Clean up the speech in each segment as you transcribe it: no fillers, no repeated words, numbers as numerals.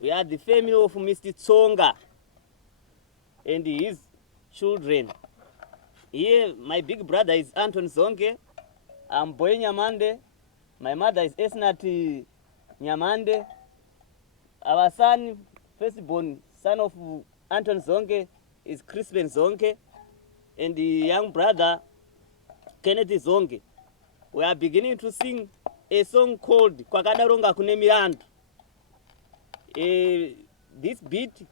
We are the family of Mr. Tsonga and his children. Here, my big brother is Anton Zonke. I'm Boy Nyamande. My mother is Esnat Nyamande. Our son, firstborn son of Anton Zonke, is Crispin Zonke. And the young brother, Kenneth Zonke. We are beginning to sing a song called Kwakadaronga Kune Mirandu. This beat,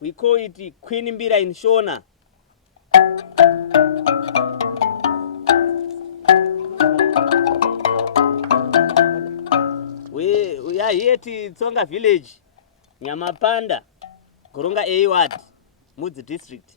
we call it Queen Mbira in Shona. We are here at Tsonga village, Nyamapanda, Goronga A ward, Mudzi district.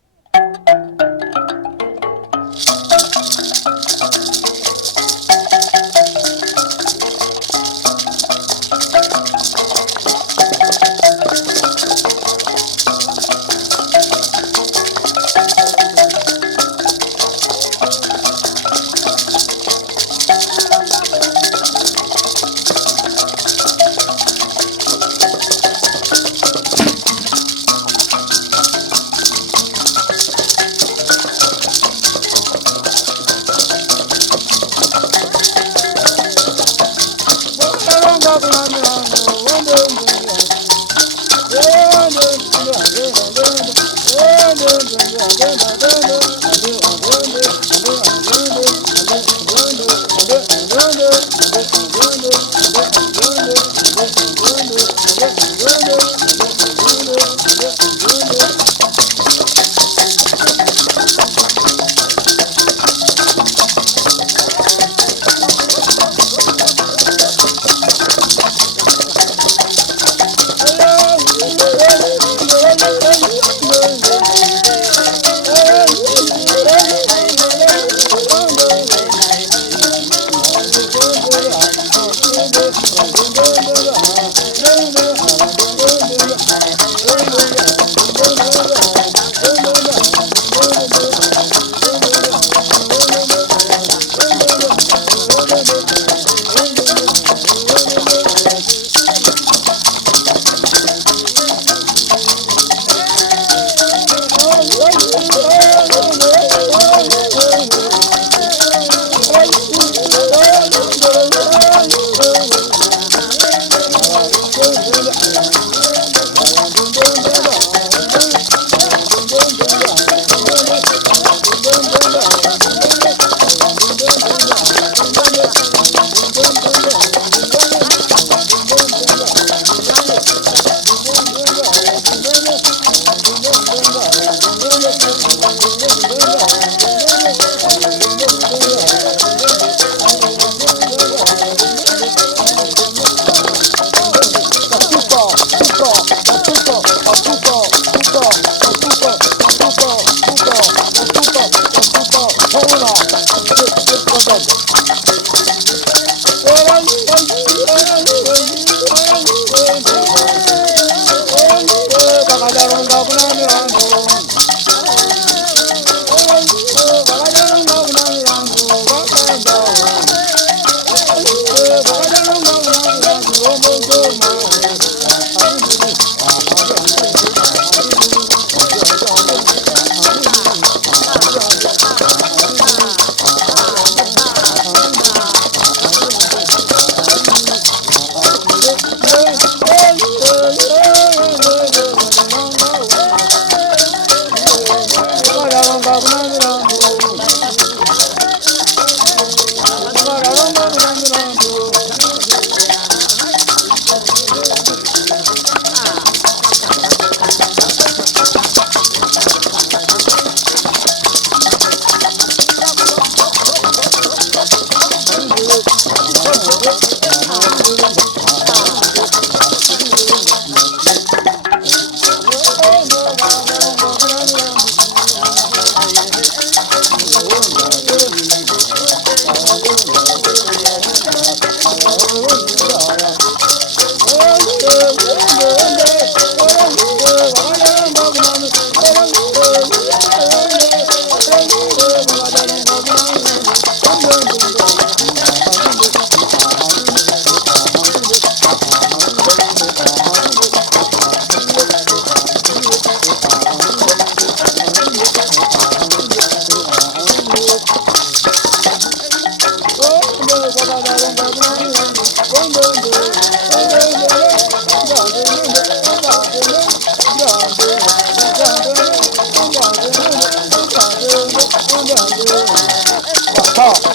Ha.